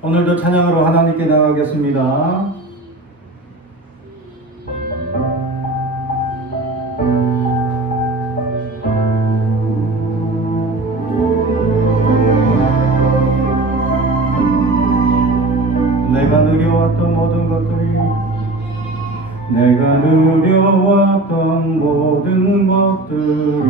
오늘도 찬양으로 하나님께 나가겠습니다. 내가 누려왔던 모든 것들이 내가 누려왔던 모든 것들이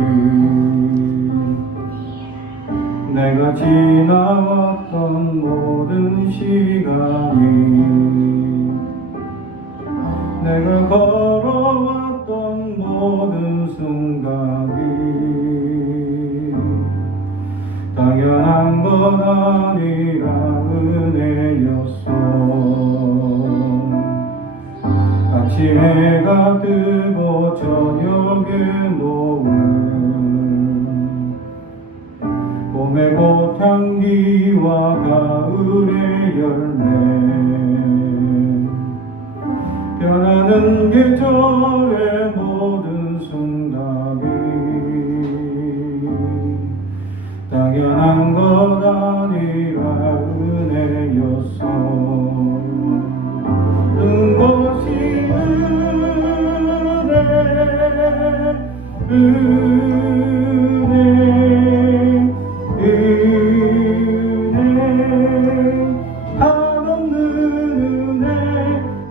내가 지나왔던 모든 시간이 내가 걸어왔던 모든 순간이 당연한 건 아니라 은혜였어. 아침 해가 뜨고 저녁에 노을 봄의 꽃향기와 가을의 열매 변하는 계절의 모든 순간이 당연한 것 아니라 은혜였어. 모든 것이 은혜 한없는 은혜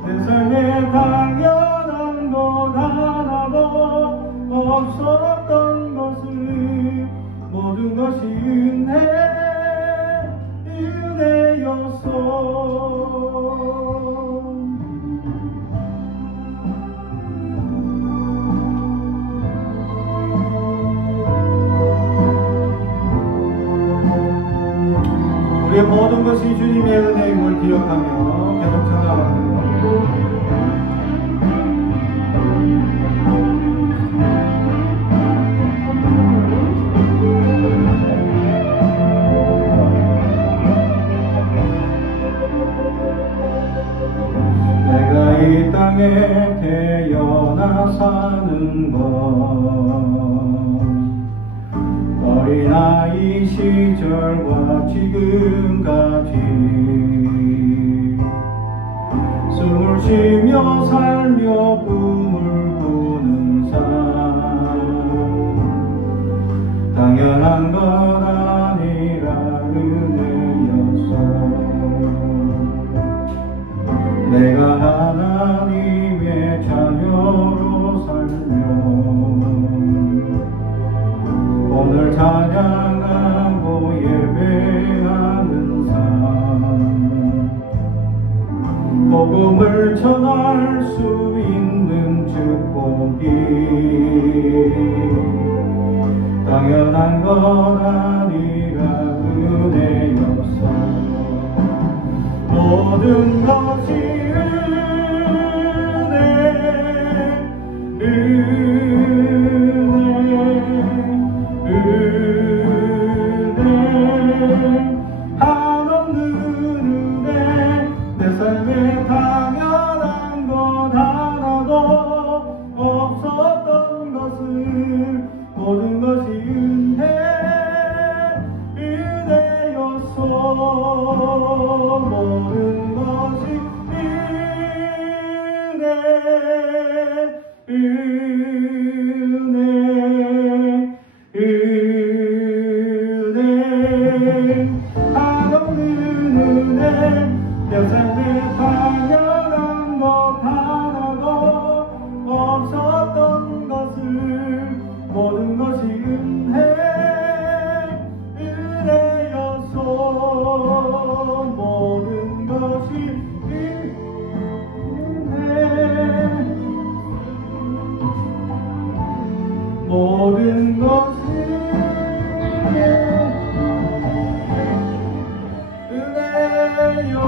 내 삶에 당연한 것 하나도 없었던 것을 모든 것이 은혜였어. 우리의 모든 것이 주님의 은혜임을 기억하며 계속 찬양합니다. 내가 이 땅에 태어나 사는 것 어린아이 시절과 지금까지 숨을 쉬며 살며 꿈을 꾸는 삶 당연한 것 아니라 은혜였어. 내가 하나님의 자녀로 살며 오늘 찬양하고 예배하는 삶 복음을 전할 수 있는 축복이 당연한 것 아니라 은혜였어. 모든 것이 한없는 은혜 내 삶에 당연한 것 하나도 없었던 것을 모든 것이 은혜였어. 모든 것이 은혜 한없는 은혜 내 삶에 당연한 것 하나도 없었던 것을 모든 것이 은혜였어. 모든 것이 모든 것이 은혜였어.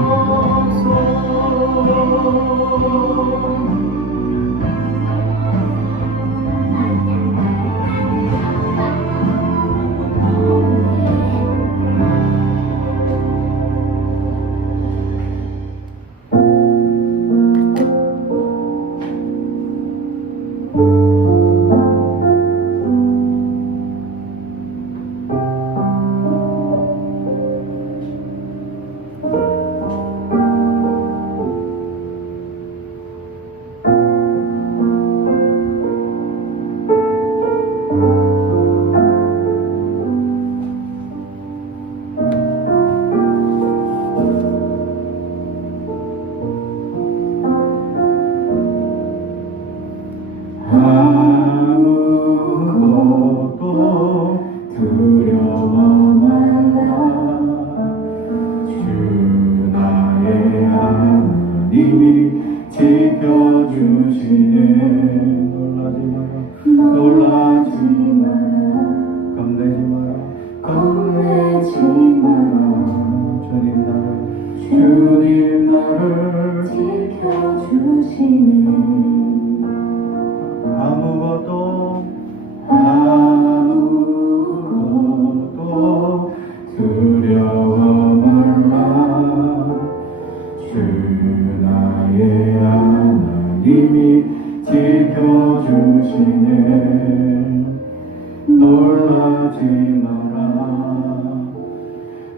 놀라지 마라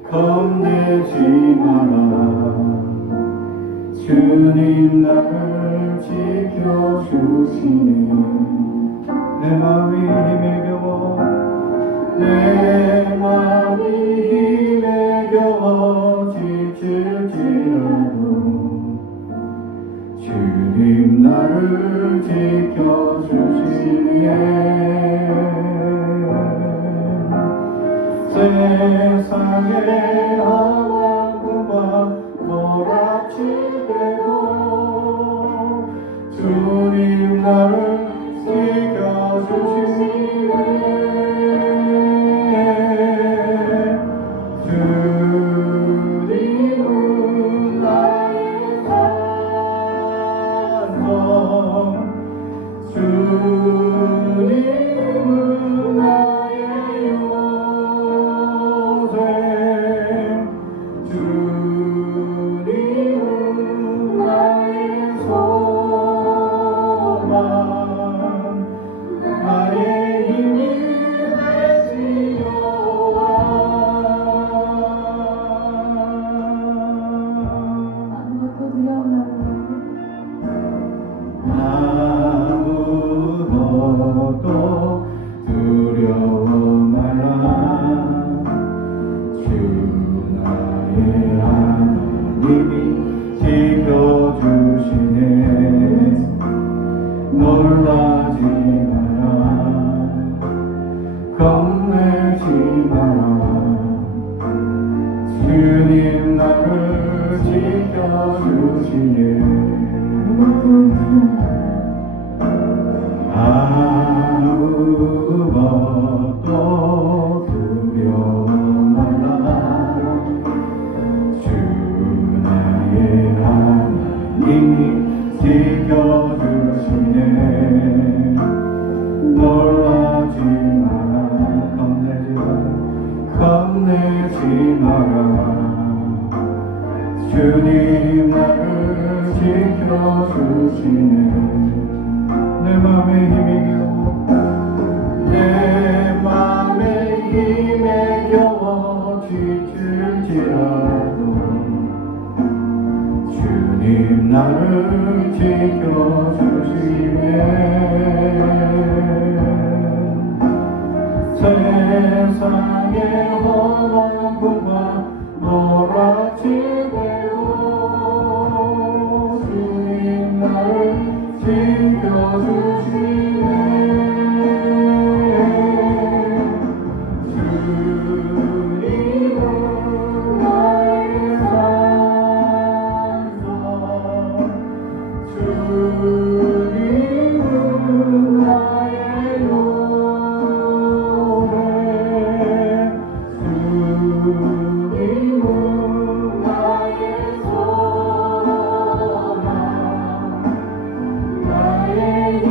겁내지 마라 주님 나를 지켜주시네 내 마음이 힘에 겨워 내 마음이 힘에 겨워 지칠지라도 주님 나를 지켜주시네 세상의 어려움과 몰아치대도 주님 나를 지켜주시네 주님은 나의 산성 주님은 나의 요새 주님은 나의 소망 나의 힘이 되시오와 아무것도 두려움 아무것도 두려워 말라 주 나의 하나님이 지켜주시네 놀라지 마라 겁내지 마라 주님 나를 지켜주시네 아무것도 두려워 말라 주 나의 하나님이 지켜주시네 놀라지 마라 겁내지 마라 주님 나를 지켜주시네 내 맘에 힘이 겨워 내 맘에 힘에 겨워 지칠지라도 주님 나를 지켜주시네 세상의 험한 꿈과 몰아치대도 주님 나를 지켜주시네 주님은 나의 산성 주님은 나의 요새 주님은 나의 소망 나의 힘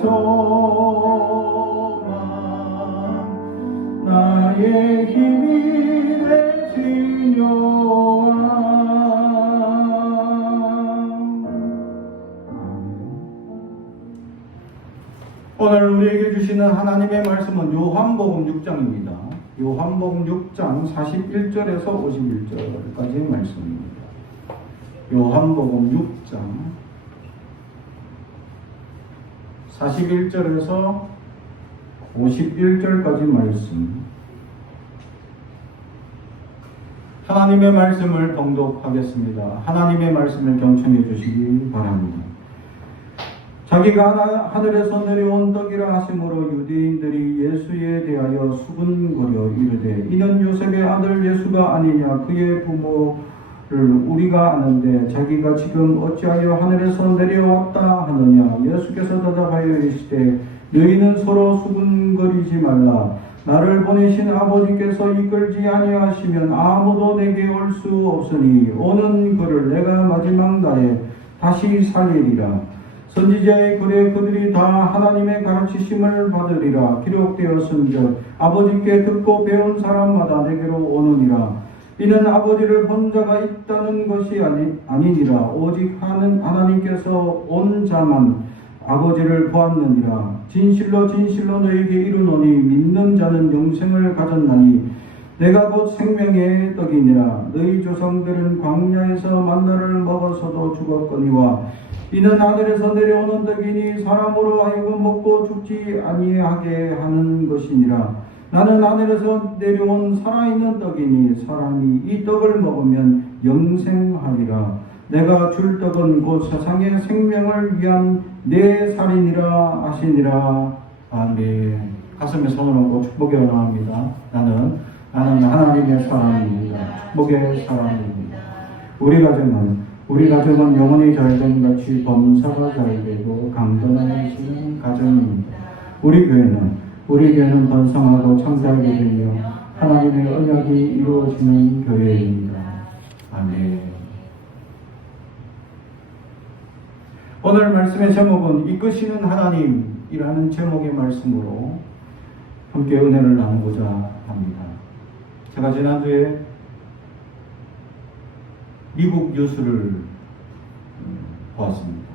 소망 나의 힘이 되시려와. 오늘 우리에게 주시는 하나님의 말씀은 요한복음 6장입니다. 요한복음 6장 41절에서 51절까지의 말씀입니다. 요한복음 6장 41절에서 51절까지 말씀. 하나님의 말씀을 봉독하겠습니다. 하나님의 말씀을 경청해 주시기 바랍니다. 자기가 하늘에서 내려온 떡이라 하심으로 유대인들이 예수에 대하여 수군거려 이르되 이는 요셉의 아들 예수가 아니냐. 그의 부모를 우리가 아는데 자기가 지금 어찌하여 하늘에서 내려왔다 하느냐. 예수께서 대답하여 이르시되 너희는 서로 수군거리지 말라. 나를 보내신 아버지께서 이끌지 아니하시면 아무도 내게 올 수 없으니 오는 그를 내가 마지막 날에 다시 살리리라. 선지자의 글에 그들이 다 하나님의 가르치심을 받으리라. 기록되었은즉 아버지께 듣고 배운 사람마다 내게로 오느니라. 이는 아버지를 본 자가 있다는 것이 아니니라. 오직 하나님께서 온 자만 아버지를 보았느니라. 진실로 진실로 너희에게 이르노니 믿는 자는 영생을 가졌나니 내가 곧 생명의 떡이니라. 너희 조상들은 광야에서 만나를 먹어서도 죽었거니와 이는 하늘에서 내려오는 떡이니 사람으로 하여금 먹고 죽지 아니하게 하는 것이니라. 나는 하늘에서 내려온 살아있는 떡이니 사람이 이 떡을 먹으면 영생하리라. 내가 줄 떡은 곧 세상의 생명을 위한 내 살이니라 하시니라. 아멘. 가슴에 손을 얹고 축복에 원합니다. 나는 하나님의 사람입니다. 축복의 사람입니다. 우리 가정은 영혼이 잘된 같이 범사가 잘되고 강건해지는 가정입니다. 우리 교회는 번성하고 창대하게 되며 하나님의 언약이 이루어지는 교회입니다. 아멘. 오늘 말씀의 제목은 이끄시는 하나님이라는 제목의 말씀으로 함께 은혜를 나누고자 합니다. 제가 지난주에 미국 뉴스를 보았습니다.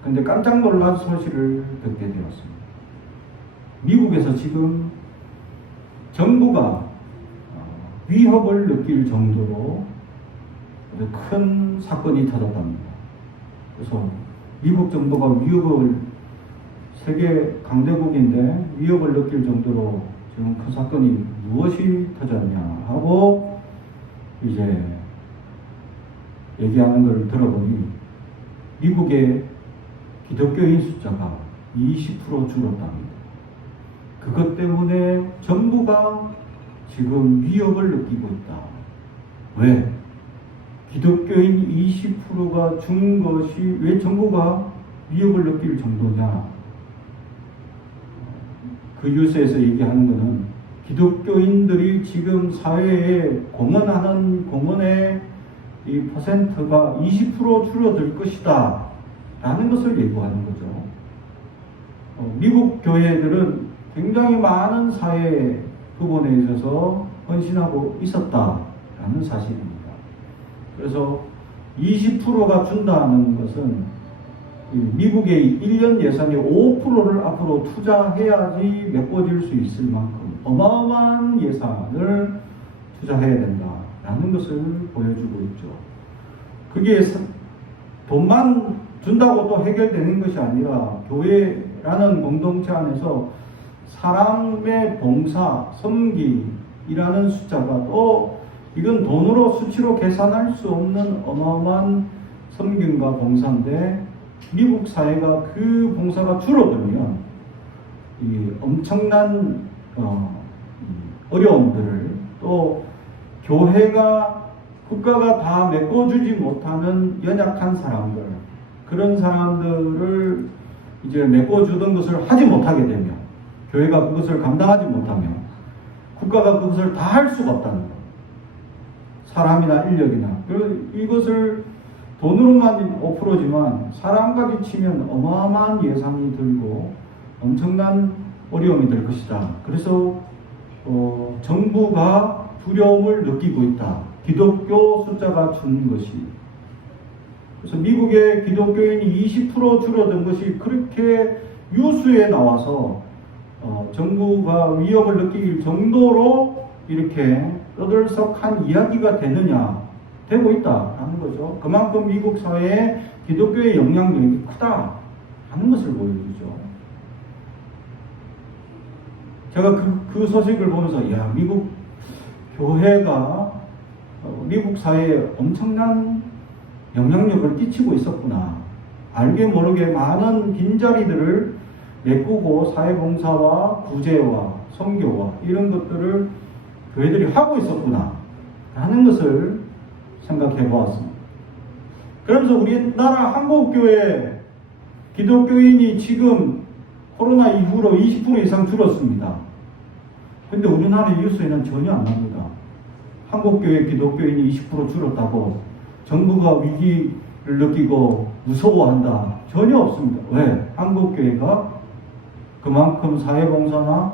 그런데 깜짝 놀란 소식을 듣게 되었습니다. 미국에서 지금 정부가 위협을 느낄 정도로 큰 사건이 터졌답니다. 그래서 미국 정부가 세계 강대국인데 위협을 느낄 정도로 지금 그 사건이 무엇이 터졌냐 하고 이제 얘기하는 걸 들어보니 미국의 기독교인 숫자가 20% 줄었답니다. 그것 때문에 정부가 지금 위협을 느끼고 있다. 왜? 기독교인 20%가 준 것이 왜 정부가 위협을 느낄 정도냐? 그 뉴스에서 얘기하는 것은 기독교인들이 지금 사회에 공헌하는 공헌의 이 퍼센트가 20% 줄어들 것이다 라는 것을 예고하는 거죠. 미국 교회들은 굉장히 많은 사회 부분에 있어서 헌신하고 있었다라는 사실입니다. 그래서 20%가 준다는 것은 미국의 1년 예산의 5%를 앞으로 투자해야지 메꿔질 수 있을 만큼 어마어마한 예산을 투자해야 된다라는 것을 보여주고 있죠. 그게 돈만 준다고 또 해결되는 것이 아니라 교회라는 공동체 안에서 사람의 봉사, 섬기라는 숫자가 또 이건 돈으로 수치로 계산할 수 없는 어마어마한 섬김과 봉사인데 미국 사회가 그 봉사가 줄어들면 이 엄청난 어려움들을 또 교회가 국가가 다 메꿔주지 못하는 연약한 사람들 그런 사람들을 이제 메꿔주던 것을 하지 못하게 되면 교회가 그것을 감당하지 못하면 국가가 그것을 다 할 수가 없다는 것. 사람이나 인력이나 이것을 돈으로만 5%지만 사람까지 치면 어마어마한 예산이 들고 엄청난 어려움이 될 것이다. 그래서 정부가 두려움을 느끼고 있다. 기독교 숫자가 주는 것이. 그래서 미국의 기독교인이 20% 줄어든 것이 그렇게 뉴스에 나와서 정부가 위협을 느낄 정도로 이렇게 떠들썩한 이야기가 되고 있다라는 거죠. 그만큼 미국 사회에 기독교의 영향력이 크다 하는 것을 보여주죠. 제가 그 소식을 보면서 야, 미국 교회가 미국 사회에 엄청난 영향력을 끼치고 있었구나. 알게 모르게 많은 빈자리들을 메꾸고 사회봉사와 구제와 선교와 이런 것들을 교회들이 하고 있었구나 하는 것을 생각해 보았습니다. 그러면서 우리나라 한국교회 기독교인이 지금 코로나 이후로 20% 이상 줄었습니다. 근데 우리나라 뉴스에는 전혀 안 납니다. 한국교회 기독교인이 20% 줄었다고 정부가 위기를 느끼고 무서워한다. 전혀 없습니다. 왜? 한국교회가 그만큼 사회봉사나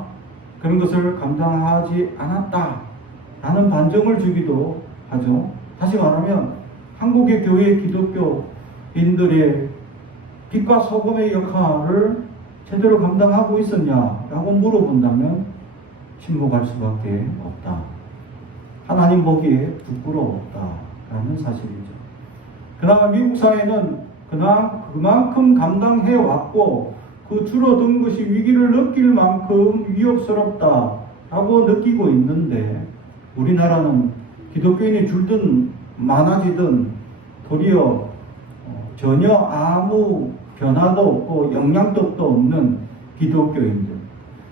그런 것을 감당하지 않았다라는 반정을 주기도 하죠. 다시 말하면 한국의 교회 기독교인들의 빛과 소금의 역할을 제대로 감당하고 있었냐라고 물어본다면 침묵할 수밖에 없다. 하나님 보기에 부끄러웠다라는 사실이죠. 그나마 미국 사회는 그만큼 감당해왔고 그 줄어든 것이 위기를 느낄 만큼 위협스럽다라고 느끼고 있는데 우리나라는 기독교인이 줄든 많아지든 도리어 전혀 아무 변화도 없고 영향력도 없는 기독교인들,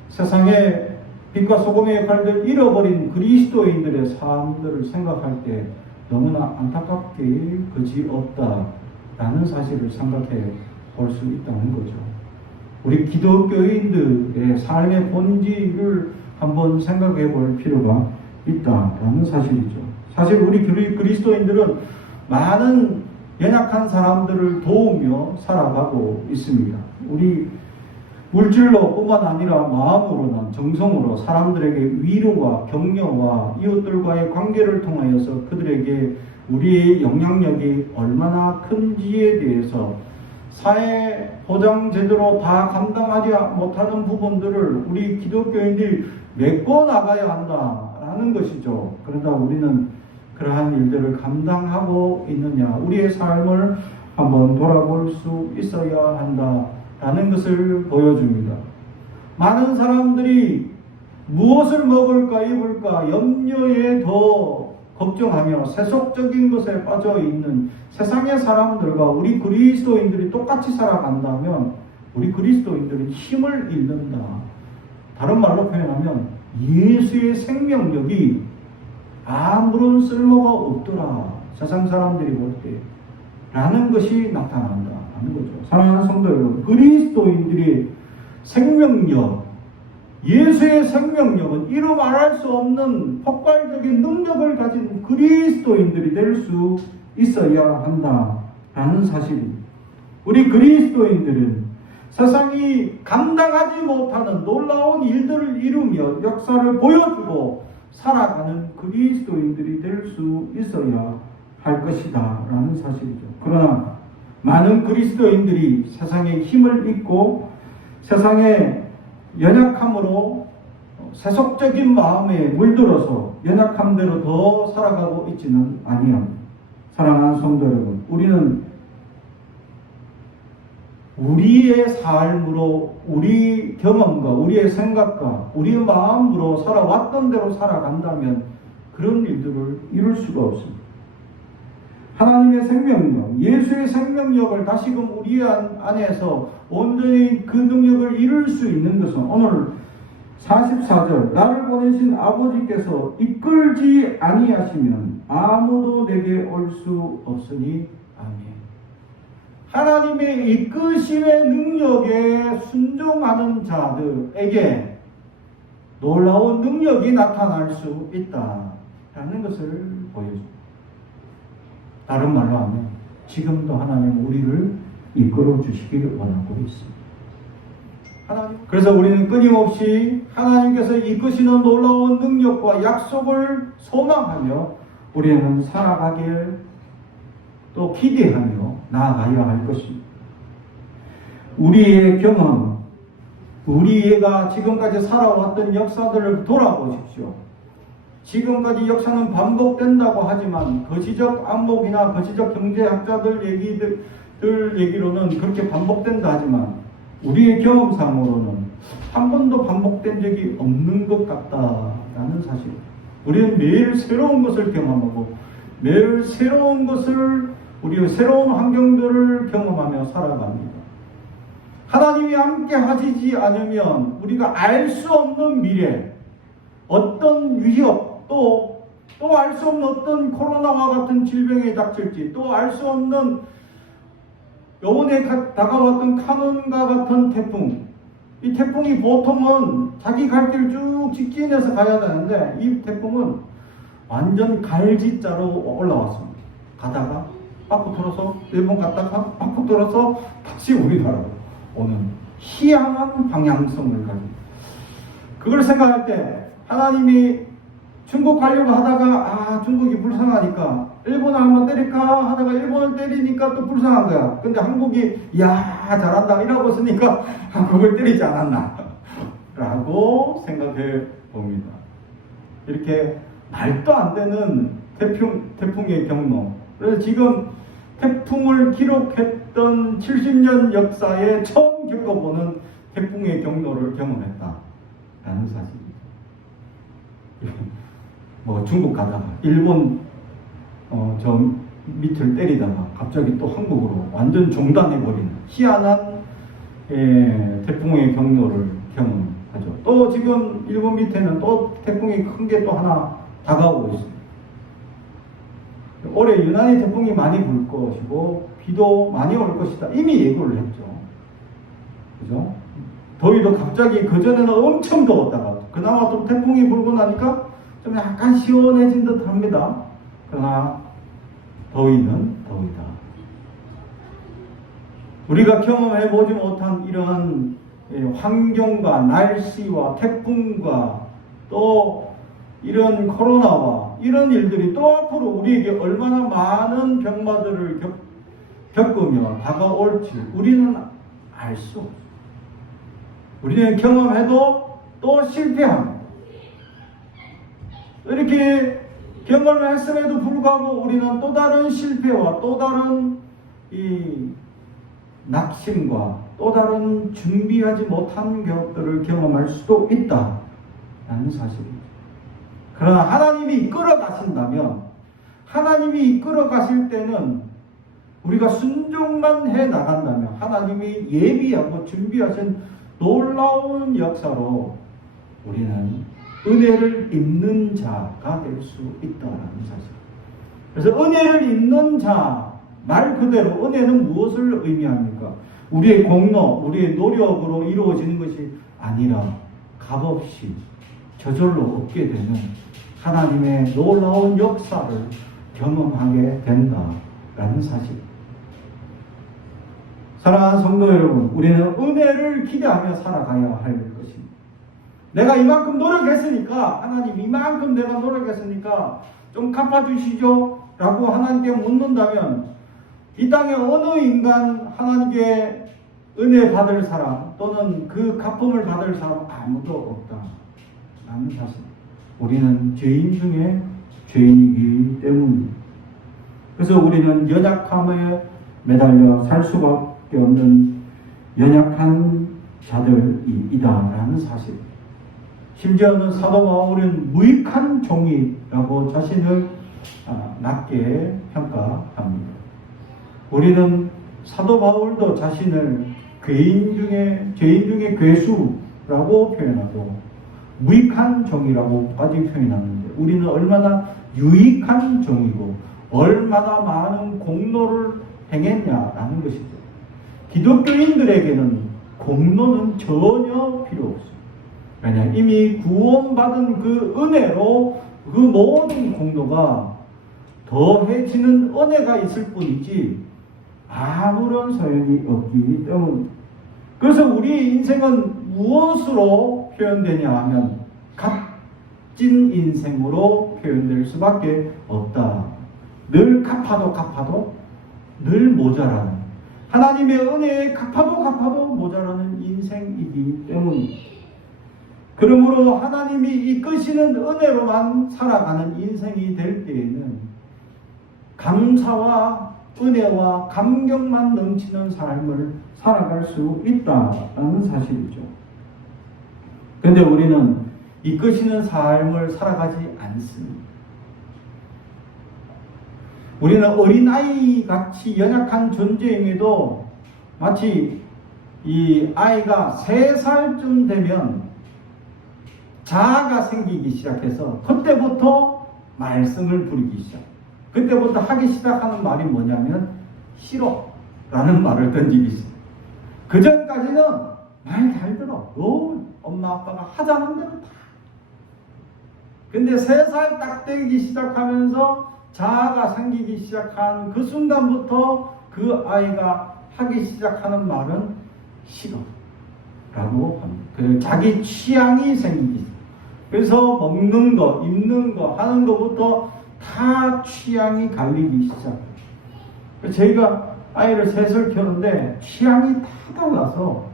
세상에 빛과 소금의 역할을 잃어버린 그리스도인들의 삶들을 생각할 때 너무나 안타깝게 그지없다라는 사실을 생각해 볼 수 있다는 거죠. 우리 기독교인들의 삶의 본질을 한번 생각해 볼 필요가 있다라는 사실이죠. 사실 우리 그리스도인들은 많은 연약한 사람들을 도우며 살아가고 있습니다. 우리 물질로 뿐만 아니라 마음으로나 정성으로 사람들에게 위로와 격려와 이웃들과의 관계를 통하여서 그들에게 우리의 영향력이 얼마나 큰지에 대해서 사회 보장 제대로 다 감당하지 못하는 부분들을 우리 기독교인들이 메꿔 나가야 한다라는 것이죠. 그러다 우리는 그러한 일들을 감당하고 있느냐, 우리의 삶을 한번 돌아볼 수 있어야 한다라는 것을 보여줍니다. 많은 사람들이 무엇을 먹을까 입을까 염려에 더 걱정하며 세속적인 것에 빠져 있는 세상의 사람들과 우리 그리스도인들이 똑같이 살아간다면 우리 그리스도인들은 힘을 잃는다. 다른 말로 표현하면 예수의 생명력이 아무런 쓸모가 없더라. 세상 사람들이 볼 때 라는 것이 나타난다 하는 거죠. 사랑하는 성도 여러분, 그리스도인들의 생명력, 예수의 생명력은 이루 말할 수 없는 폭발적인 능력을 가진 그리스도인들이 될 수 있어야 한다라는 사실입니다. 우리 그리스도인들은 세상이 감당하지 못하는 놀라운 일들을 이루며 역사를 보여주고 살아가는 그리스도인들이 될 수 있어야 할 것이다 라는 사실이죠. 그러나 많은 그리스도인들이 세상에 힘을 잃고 세상의 연약함으로 세속적인 마음에 물들어서 연약함대로 더 살아가고 있지는 아니합니다. 사랑하는 성도 여러분, 우리는 우리의 삶으로, 우리 경험과 우리의 생각과 우리의 마음으로 살아왔던 대로 살아간다면 그런 일들을 이룰 수가 없습니다. 하나님의 생명력, 예수의 생명력을 다시금 우리 안에서 온전히 그 능력을 이룰 수 있는 것은 오늘 44절, 나를 보내신 아버지께서 이끌지 아니하시면 아무도 내게 올 수 없으니 아멘. 하나님의 이끄심의 능력에 순종하는 자들에게 놀라운 능력이 나타날 수 있다라는 것을 보여줍니다. 다른 말로 하면 지금도 하나님은 우리를 이끌어 주시기를 원하고 있습니다. 그래서 우리는 끊임없이 하나님께서 이끄시는 놀라운 능력과 약속을 소망하며 우리는 살아가길 또 기대하며 나아가야 할 것입니다. 우리의 경험, 우리가 지금까지 살아왔던 역사들을 돌아보십시오. 지금까지 역사는 반복된다고 하지만 거시적 안목이나 거시적 경제학자들 얘기로는 그렇게 반복된다 하지만 우리의 경험상으로는 한 번도 반복된 적이 없는 것 같다라는 사실. 우리는 매일 새로운 것을 경험하고 매일 새로운 것을 우리의 새로운 환경들을 경험하며 살아갑니다. 하나님이 함께 하시지 않으면 우리가 알 수 없는 미래, 어떤 위협, 또 알 수 없는 어떤 코로나와 같은 질병이 닥칠지, 또 알 수 없는 요번에 다가왔던 카눈과 같은 태풍. 이 태풍이 보통은 자기 갈 길 쭉 직진해서 가야 되는데 이 태풍은 완전 갈지자로 올라왔습니다. 가다가 바꾸 돌아서 일본 갔다가 바꾸 돌아서 다시 우리나라로 오는 희한한 방향성을 가지고, 그걸 생각할 때 하나님이 중국 가려고 하다가 중국이 불쌍하니까 일본을 한번 때릴까 하다가 일본을 때리니까 또 불쌍한 거야. 근데 한국이 잘한다 이러고 있으니까 한국을 때리지 않았나 라고 생각해 봅니다. 이렇게 말도 안 되는 태풍의 경로. 그래서 지금 태풍을 기록했던 70년 역사에 처음 겪어보는 태풍의 경로를 경험했다라는 사실입니다. 중국 가다가 일본 저 밑을 때리다가 갑자기 또 한국으로 완전 중단해버리는 희한한 태풍의 경로를 경험하죠. 또 지금 일본 밑에는 또 태풍이 큰 게 또 하나 다가오고 있습니다. 올해 유난히 태풍이 많이 불 것이고 비도 많이 올 것이다. 이미 예고를 했죠. 그죠? 더위도 갑자기 그전에는 엄청 더웠다가 그나마 좀 태풍이 불고 나니까 좀 약간 시원해진 듯 합니다. 그러나 더위는 더위다. 우리가 경험해보지 못한 이러한 환경과 날씨와 태풍과 또 이런 코로나와 이런 일들이 또 앞으로 우리에게 얼마나 많은 병마들을 겪으며 다가올지 우리는 알 수 없어요. 우리는 경험해도 또 실패합니다. 이렇게 경험을 했음에도 불구하고 우리는 또 다른 실패와 또 다른 이 낙심과 또 다른 준비하지 못한 것들을 경험할 수도 있다라는 사실입니다. 그러나 하나님이 이끌어 가신다면, 하나님이 이끌어 가실 때는 우리가 순종만 해 나간다면 하나님이 예비하고 준비하신 놀라운 역사로 우리는 은혜를 입는 자가 될 수 있다라는 사실. 그래서 은혜를 입는 자, 말 그대로 은혜는 무엇을 의미합니까? 우리의 공로, 우리의 노력으로 이루어지는 것이 아니라 값없이 저절로 얻게 되는 하나님의 놀라운 역사를 경험하게 된다라는 사실. 사랑하는 성도 여러분, 우리는 은혜를 기대하며 살아가야 할 것입니다. 내가 이만큼 노력했으니까, 하나님 이만큼 내가 노력했으니까 좀 갚아주시죠 라고 하나님께 묻는다면 이 땅에 어느 인간 하나님께 은혜 받을 사람 또는 그 갚음을 받을 사람 아무도 없다 라는 사실. 우리는 죄인 중에 죄인이기 때문입니다. 그래서 우리는 연약함에 매달려 살 수밖에 없는 연약한 자들이다라는 사실. 심지어는 사도 바울은 무익한 종이라고 자신을 낮게 평가합니다. 우리는 사도 바울도 자신을 죄인 중에 괴수라고 표현하고 무익한 종이라고까지 표현하는데 우리는 얼마나 유익한 종이고 얼마나 많은 공로를 행했냐라는 것이죠. 기독교인들에게는 공로는 전혀 필요 없습니다. 왜냐하면 이미 구원받은 그 은혜로 그 모든 공로가 더해지는 은혜가 있을 뿐이지 아무런 소용이 없기 때문입니다. 그래서 우리 인생은 무엇으로 표현되냐 하면 값진 인생으로 표현될 수밖에 없다. 늘 갚아도 늘 모자라는, 하나님의 은혜에 갚아도 모자라는 인생이기 때문입니다. 그러므로 하나님이 이끄시는 은혜로만 살아가는 인생이 될 때에는 감사와 은혜와 감격만 넘치는 삶을 살아갈 수 있다는 사실이죠. 그런데 우리는 이끄시는 삶을 살아가지 않습니다. 우리는 어린아이 같이 연약한 존재임에도 마치 이 아이가 3살쯤 되면 자아가 생기기 시작해서 그때부터 말썽을 부리기 시작. 그때부터 하기 시작하는 말이 뭐냐면 싫어 라는 말을 던지기 시작. 그 전까지는 말 잘 들어. 엄마 아빠가 하자는 대로 다. 근데 3살 딱 되기 시작하면서 자아가 생기기 시작한 그 순간부터 그 아이가 하기 시작하는 말은 싫어 라고 합니다. 그 자기 취향이 생기기 시작. 그래서 먹는 거, 입는 거, 하는 것부터 다 취향이 갈리기 시작. 저희가 아이를 3살 키우는데 취향이 다 달라서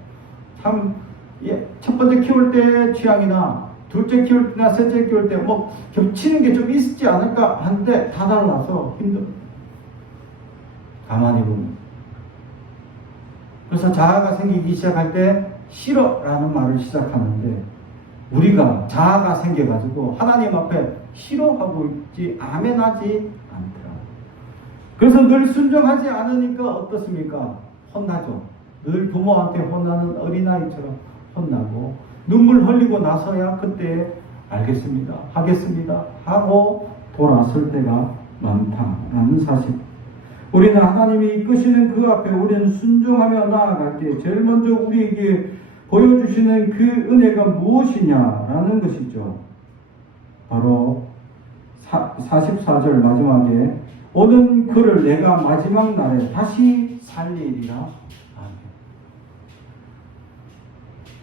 참, 첫 번째 키울 때 취향이나 둘째 키울 때나 셋째 키울 때 뭐 겹치는 게 좀 있지 않을까 하는데 다 달라서 힘들어. 가만히 보면. 그래서 자아가 생기기 시작할 때 싫어라는 말을 시작하는데 우리가 자아가 생겨가지고 하나님 앞에 싫어하고 있지 아멘하지 않더라. 그래서 늘 순종하지 않으니까 어떻습니까? 혼나죠. 늘 부모한테 혼나는 어린아이처럼 혼나고 눈물 흘리고 나서야 그때 알겠습니다, 하겠습니다 하고 돌아설 때가 많다라는 사실. 우리는 하나님이 이끄시는 그 앞에 우리는 순종하며 나아갈 때 제일 먼저 우리에게 보여주시는 그 은혜가 무엇이냐라는 것이죠. 바로 44절 마지막에 오는 그를 내가 마지막 날에 다시 살리리라.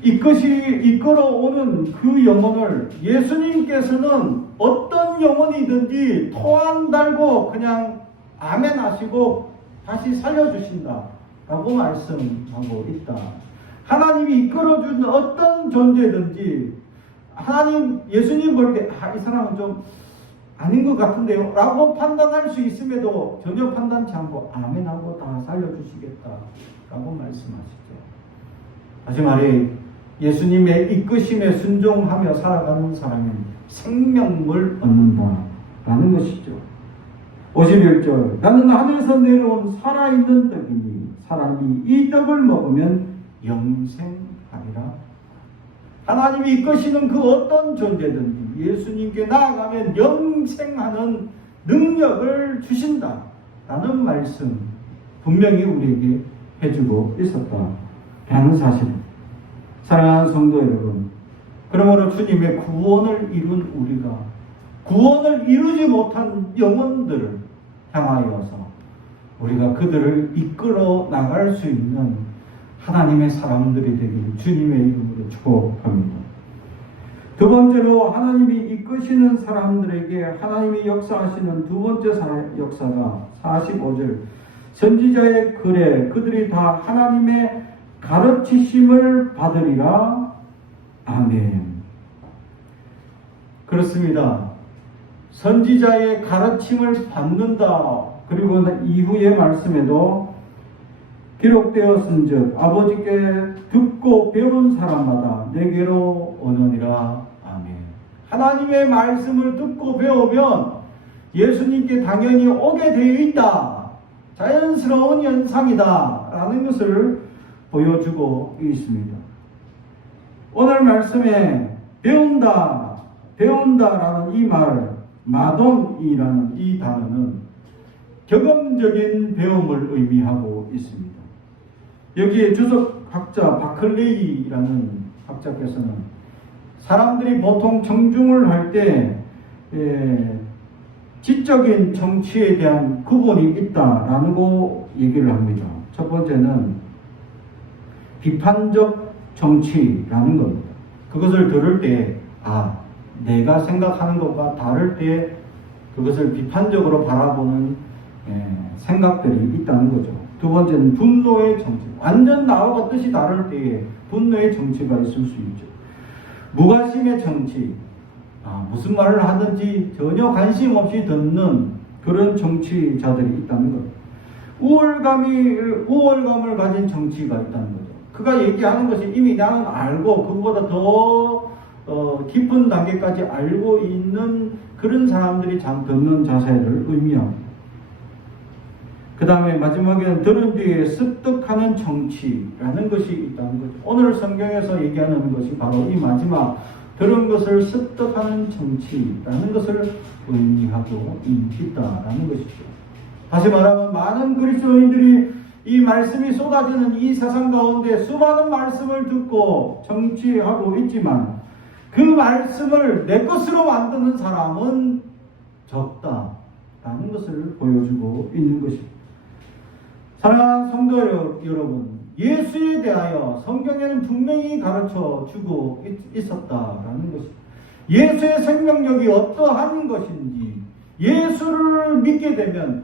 이끌어오는 그 영혼을 예수님께서는 어떤 영혼이든지 토 안 달고 그냥 아멘 하시고 다시 살려주신다 라고 말씀하고 있다. 하나님이 이끌어주는 어떤 존재든지 하나님, 예수님 볼 때 이 사람은 좀 아닌 것 같은데요 라고 판단할 수 있음에도 전혀 판단치 않고 아멘하고 다 살려주시겠다 라고 말씀하시죠. 다시 말해 예수님의 이끄심에 순종하며 살아가는 사람은 생명을 얻는다라는 것이죠. 51절 나는 하늘에서 내려온 살아있는 떡이니 사람이 이 떡을 먹으면 영생하리라. 하나님이 이끄시는 그 어떤 존재든지 예수님께 나아가면 영생하는 능력을 주신다라는 말씀 분명히 우리에게 해주고 있었다라는 사실입니다. 사랑하는 성도 여러분, 그러므로 주님의 구원을 이룬 우리가 구원을 이루지 못한 영혼들을 향하여서 우리가 그들을 이끌어 나갈 수 있는 하나님의 사람들이 되길 주님의 이름으로 축복합니다. 두 번째로 하나님이 이끄시는 사람들에게 하나님이 역사하시는 두 번째 역사가 45절 선지자의 글에 그들이 다 하나님의 가르치심을 받으리라. 아멘. 그렇습니다. 선지자의 가르침을 받는다. 그리고 이후의 말씀에도 기록되었은즉 아버지께 듣고 배운 사람마다 내게로 오느니라. 아멘. 하나님의 말씀을 듣고 배우면 예수님께 당연히 오게 되어 있다. 자연스러운 현상이다 라는 것을 보여주고 있습니다. 오늘 말씀에 배운다라는 이 말, 마돈이라는 이 단어는 경험적인 배움을 의미하고 있습니다. 여기에 주석학자 바클레이라는 학자께서는 사람들이 보통 청중을 할 때 지적인 청취에 대한 구분이 있다라고 얘기를 합니다. 첫 번째는 비판적 정치라는 겁니다. 그것을 들을 때, 내가 생각하는 것과 다를 때 그것을 비판적으로 바라보는 생각들이 있다는 거죠. 두 번째는 분노의 정치. 완전 나와 뜻이 다를 때에 분노의 정치가 있을 수 있죠. 무관심의 정치. 무슨 말을 하든지 전혀 관심 없이 듣는 그런 정치자들이 있다는 거예요. 우월감을 가진 정치가 있다는 거죠. 그가 얘기하는 것이 이미 나는 알고 그거보다 더 깊은 단계까지 알고 있는 그런 사람들이 참 듣는 자세를 의미합니다. 그 다음에 마지막에는 들은 뒤에 습득하는 정치라는 것이 있다는 거죠. 오늘 성경에서 얘기하는 것이 바로 이 마지막 들은 것을 습득하는 정치라는 것을 의미하고 있다라는 것이죠. 다시 말하면 많은 그리스도인들이 이 말씀이 쏟아지는 이 세상 가운데 수많은 말씀을 듣고 정치하고 있지만 그 말씀을 내 것으로 만드는 사람은 적다라는 것을 보여주고 있는 것입니다. 사랑하는 성도 여러분, 예수에 대하여 성경에는 분명히 가르쳐 주고 있었다라는 것입니다. 예수의 생명력이 어떠한 것인지, 예수를 믿게 되면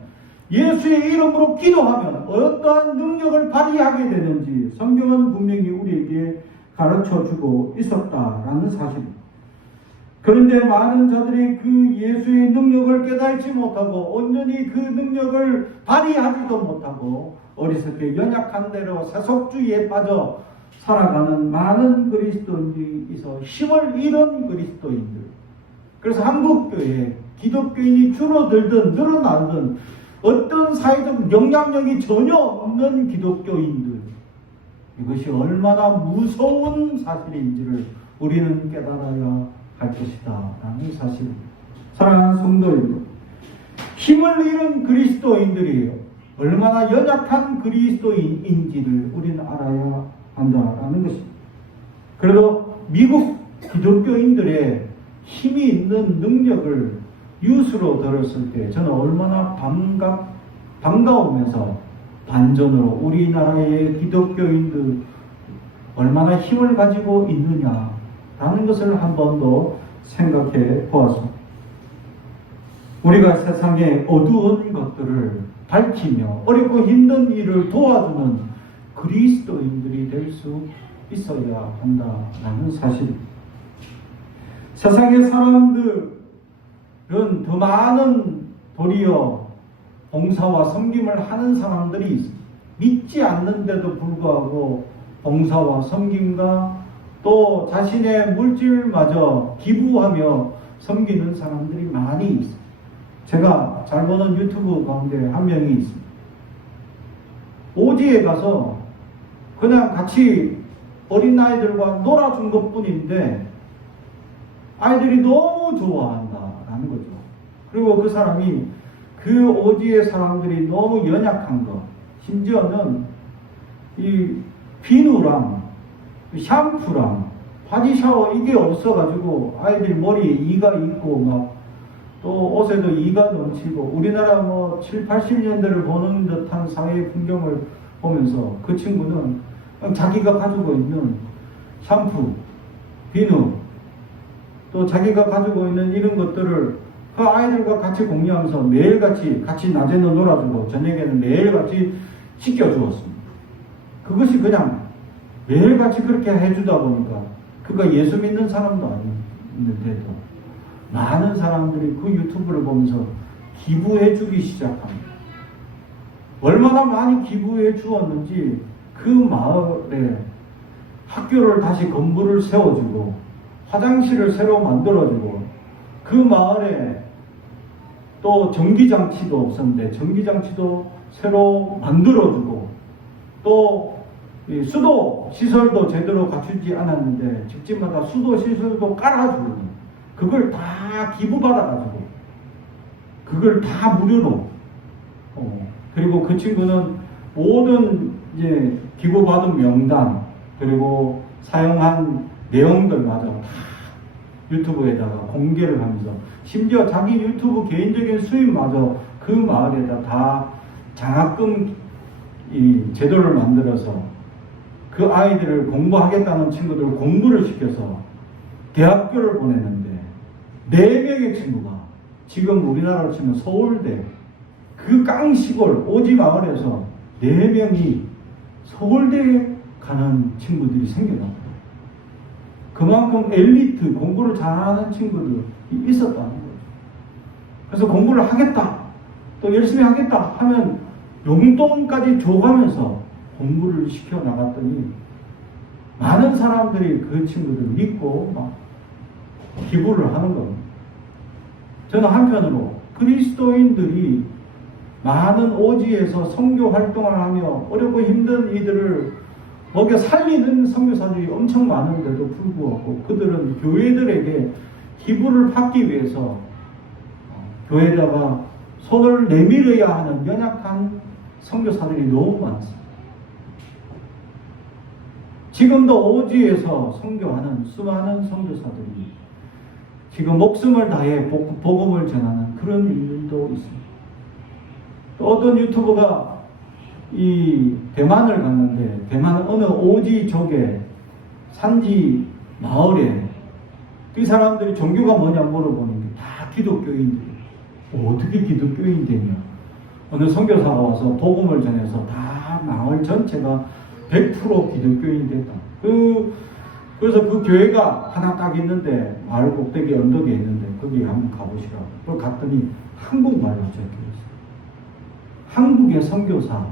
예수의 이름으로 기도하면 어떠한 능력을 발휘하게 되는지 성경은 분명히 우리에게 가르쳐 주고 있었다라는 사실입니다. 그런데 많은 자들이 그 예수의 능력을 깨닫지 못하고 온전히 그 능력을 발휘하지도 못하고 어리석게 연약한 대로 세속주의에 빠져 살아가는 많은 그리스도인들이 있어 힘을 잃은 그리스도인들. 그래서 한국교회 기독교인이 줄어들든 늘어나든 어떤 사회적 영향력이 전혀 없는 기독교인들, 이것이 얼마나 무서운 사실인지를 우리는 깨달아야 할 것이다 라는 사실입니다. 사랑하는 성도 여러분, 힘을 잃은 그리스도인들이 얼마나 연약한 그리스도인인지를 우리는 알아야 한다라는 것입니다. 그래도 미국 기독교인들의 힘이 있는 능력을 뉴스로 들었을 때 저는 얼마나 반가우면서 반전으로 우리나라의 기독교인들 얼마나 힘을 가지고 있느냐라는 것을 한 번 더 생각해 보았습니다. 우리가 세상의 어두운 것들을 밝히며 어렵고 힘든 일을 도와주는 그리스도인들이 될 수 있어야 한다라는 사실입니다. 세상의 사람들은 더 많은 도리어 봉사와 섬김을 하는 사람들이 있습니다. 믿지 않는데도 불구하고 봉사와 섬김과 또 자신의 물질마저 기부하며 섬기는 사람들이 많이 있습니다. 제가 잘 보는 유튜브 가운데 한 명이 있습니다. 오지에 가서 그냥 같이 어린아이들과 놀아준 것뿐인데 아이들이 너무 좋아한다라는 거죠. 그리고 그 사람이 그 오지의 사람들이 너무 연약한 것, 심지어는 이 비누랑 샴푸랑 바디 샤워 이게 없어가지고 아이들 머리에 이가 있고 막 또 옷에도 이가 넘치고 우리나라 뭐 7, 80년대를 보는 듯한 사회 풍경을 보면서 그 친구는 자기가 가지고 있는 샴푸, 비누 또 자기가 가지고 있는 이런 것들을 그 아이들과 같이 공유하면서 매일같이 같이 낮에는 놀아주고 저녁에는 매일같이 씻겨주었습니다. 그것이 그냥 매일같이 그렇게 해주다 보니까 그가 예수 믿는 사람도 아닌데도 많은 사람들이 그 유튜브를 보면서 기부해주기 시작합니다. 얼마나 많이 기부해 주었는지 그 마을에 학교를 다시 건물을 세워주고 화장실을 새로 만들어주고 그 마을에 또 전기장치도 없었는데 전기장치도 새로 만들어주고 또 수도 시설도 제대로 갖추지 않았는데 집집마다 수도 시설도 깔아주고 그걸 다 기부받아가지고 그걸 다 무료로 그리고 그 친구는 모든 이제 기부받은 명단 그리고 사용한 내용들마저 다 유튜브에다가 공개를 하면서 심지어 자기 유튜브 개인적인 수입마저 그 마을에다 다 장학금 이 제도를 만들어서 그 아이들을 공부하겠다는 친구들을 공부를 시켜서 대학교를 보냈는데 4명의 친구가 지금 우리나라로 치면 서울대 그 깡시골 오지 마을에서 4명이 서울대에 가는 친구들이 생겨났다. 그만큼 엘리트 공부를 잘하는 친구들이 있었다는 거죠. 그래서 공부를 하겠다 또 열심히 하겠다 하면 용돈까지 줘가면서 공부를 시켜 나갔더니 많은 사람들이 그 친구들 믿고 막 기부를 하는 겁니다. 저는 한편으로 그리스도인들이 많은 오지에서 선교 활동을 하며 어렵고 힘든 이들을 먹여 살리는 선교사들이 엄청 많은데도 불구하고 그들은 교회들에게 기부를 받기 위해서 교회에다가 손을 내밀어야 하는 연약한 선교사들이 너무 많습니다. 지금도 오지에서 선교하는 수많은 선교사들이 지금 목숨을 다해 복음을 전하는 그런 일들도 있습니다. 또 어떤 유튜버가 이 대만을 갔는데 대만 어느 오지족의 산지 마을에 이 사람들이 종교가 뭐냐 물어보는 게 다 기독교인들이에요. 어떻게 기독교인 되냐? 어느 선교사가 와서 복음을 전해서 다 마을 전체가 100% 기독교인이 됐다. 그래서 그 교회가 하나 딱 있는데 마을 꼭대기 언덕에 있는데 거기 한번 가보시라고. 그걸 갔더니 한국말로 적혀 있어요. 한국의 선교사였던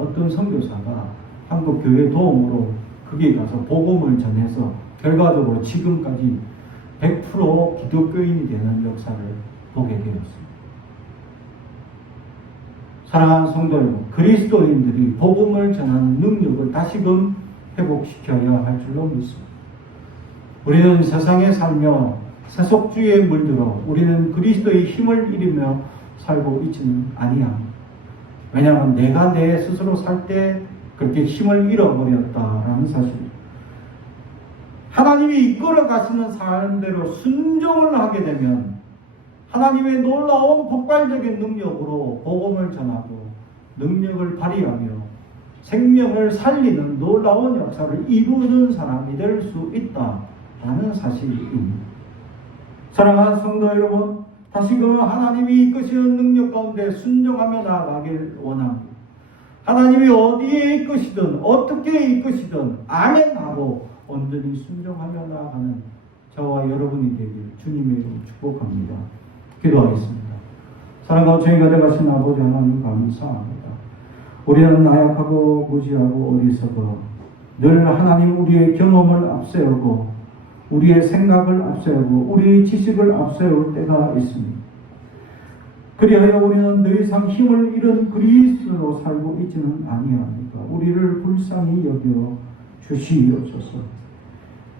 어떤 선교사가 한국 교회 도움으로 거기 가서 복음을 전해서 결과적으로 지금까지 100% 기독교인이 되는 역사를 보게 되었습니다. 사랑하는 성도 여러분, 그리스도인들이 복음을 전하는 능력을 다시금 회복시켜야 할 줄로 믿습니다. 우리는 세상에 살며 세속주의에 물들어 우리는 그리스도의 힘을 잃으며 살고 있지는 아니합니다. 왜냐하면 내가 내 스스로 살 때 그렇게 힘을 잃어버렸다라는 사실입니다. 하나님이 이끌어 가시는 삶대로 순종을 하게 되면 하나님의 놀라운 폭발적인 능력으로 복음을 전하고 능력을 발휘하며 생명을 살리는 놀라운 역사를 이루는 사람이 될 수 있다라는 사실입니다. 사랑하는 성도 여러분, 다시금 하나님이 이끄시는 능력 가운데 순종하며 나아가길 원합니다. 하나님이 어디에 이끄시든 어떻게 이끄시든 아멘 하고 온전히 순종하며 나아가는 저와 여러분이 되길 주님의 이름으로 축복합니다. 기도하겠습니다. 사랑하고 저희가 되가신 아버지 하나님 감사합니다. 우리는 나약하고 무지하고 어리석어 늘 하나님 우리의 경험을 앞세우고 우리의 생각을 앞세우고 우리의 지식을 앞세울 때가 있습니다. 그리하여 우리는 더 이상 힘을 잃은 그리스도로 살고 있지는 아니합니까? 우리를 불쌍히 여겨 주시옵소서.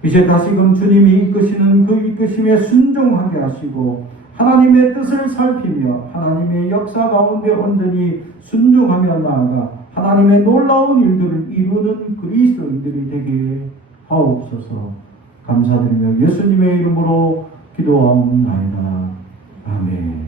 이제 다시금 주님이 이끄시는 그 이끄심에 순종하게 하시고 하나님의 뜻을 살피며 하나님의 역사 가운데 온전히 순종하며 나아가 하나님의 놀라운 일들을 이루는 그리스도인들이 되게 하옵소서. 감사드리며 예수님의 이름으로 기도하옵나이다. 아멘.